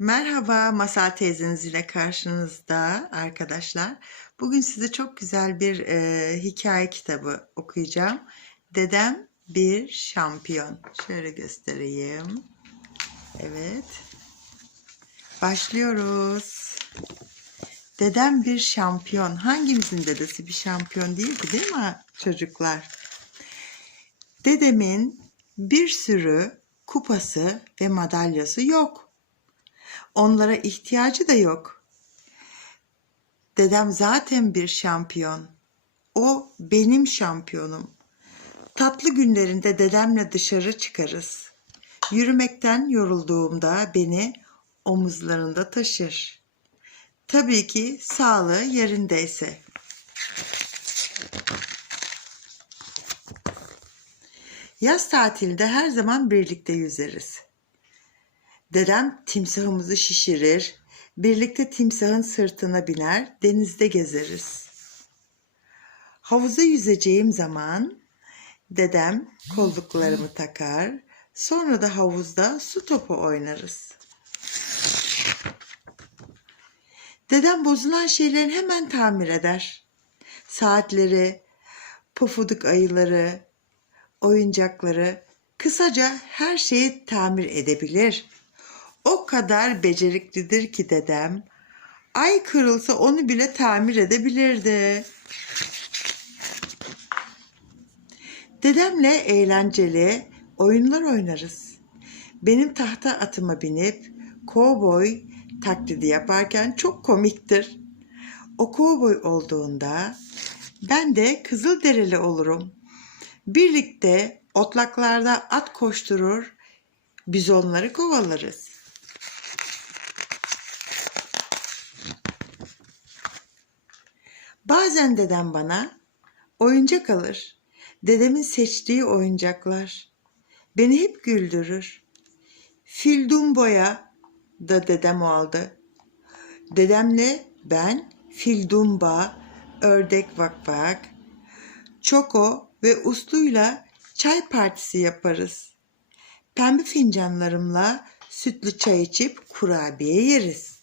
Merhaba, Masal teyzeniz ile karşınızda arkadaşlar. Bugün size çok güzel bir e, hikaye kitabı okuyacağım. Dedem bir şampiyon. Şöyle göstereyim. Evet. Başlıyoruz. Dedem bir şampiyon. Hangimizin dedesi bir şampiyon değildi değil mi çocuklar? Dedemin bir sürü kupası ve madalyası yok. Onlara ihtiyacı da yok. Dedem zaten bir şampiyon. O benim şampiyonum. Tatlı günlerinde dedemle dışarı çıkarız. Yürümekten yorulduğumda beni omuzlarında taşır. Tabii ki sağlığı yerindeyse. Yaz tatilde her zaman birlikte yüzeriz. Dedem timsahımızı şişirir, birlikte timsahın sırtına biner, denizde gezeriz. Havuza yüzeceğim zaman dedem kolluklarımı takar, sonra da havuzda su topu oynarız. Dedem bozulan şeylerini hemen tamir eder. Saatleri, pofuduk ayıları, oyuncakları, kısaca her şeyi tamir edebilir. O kadar beceriklidir ki dedem, ay kırılsa onu bile tamir edebilirdi. Dedemle eğlenceli oyunlar oynarız. Benim tahta atıma binip kovboy taklidi yaparken çok komiktir. O kovboy olduğunda ben de Kızılderili olurum. Birlikte otlaklarda at koşturur, biz onları kovalarız. Bazen dedem bana oyuncak alır. Dedemin seçtiği oyuncaklar beni hep güldürür. Fil Dumbo'ya da dedem aldı. Dedemle ben Fil Dumba, Ördek Vak Vak, Çoko ve Uslu'yla çay partisi yaparız. Pembe fincanlarımla sütlü çay içip kurabiye yeriz.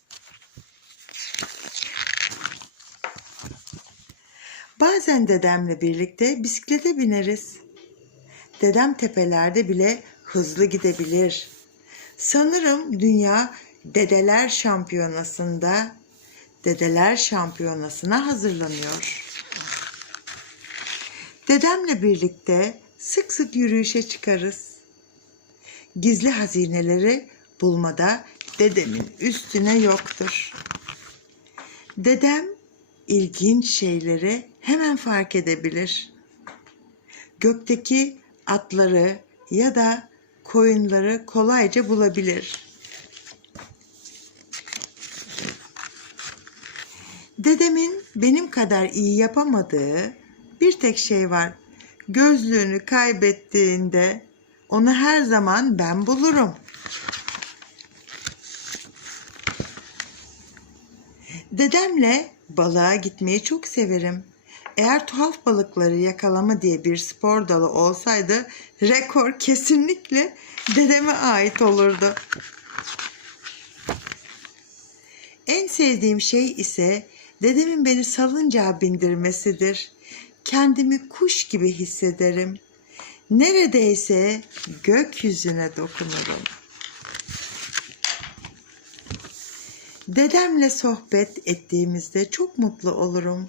Bazen dedemle birlikte bisiklete bineriz. Dedem tepelerde bile hızlı gidebilir. Sanırım dünya dedeler şampiyonasında dedeler şampiyonasına hazırlanıyor. Dedemle birlikte sık sık yürüyüşe çıkarız. Gizli hazineleri bulmada dedemin üstüne yoktur. Dedem ilginç şeyleri hemen fark edebilir. Gökteki atları ya da koyunları kolayca bulabilir. Dedemin benim kadar iyi yapamadığı bir tek şey var. Gözlüğünü kaybettiğinde onu her zaman ben bulurum. Dedemle balığa gitmeyi çok severim. Eğer tuhaf balıkları yakalama diye bir spor dalı olsaydı rekor kesinlikle dedeme ait olurdu. En sevdiğim şey ise dedemin beni salıncağa bindirmesidir. Kendimi kuş gibi hissederim. Neredeyse gökyüzüne dokunurum. Dedemle sohbet ettiğimizde çok mutlu olurum.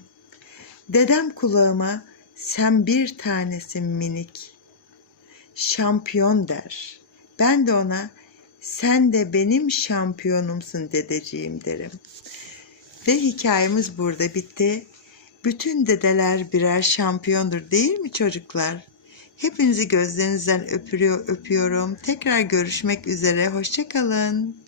Dedem kulağıma sen bir tanesin minik. Şampiyon der. Ben de ona sen de benim şampiyonumsun dedeciğim derim. Ve hikayemiz burada bitti. Bütün dedeler birer şampiyondur değil mi çocuklar? Hepinizi gözlerinizden öpüyor, öpüyorum. Tekrar görüşmek üzere. Hoşçakalın.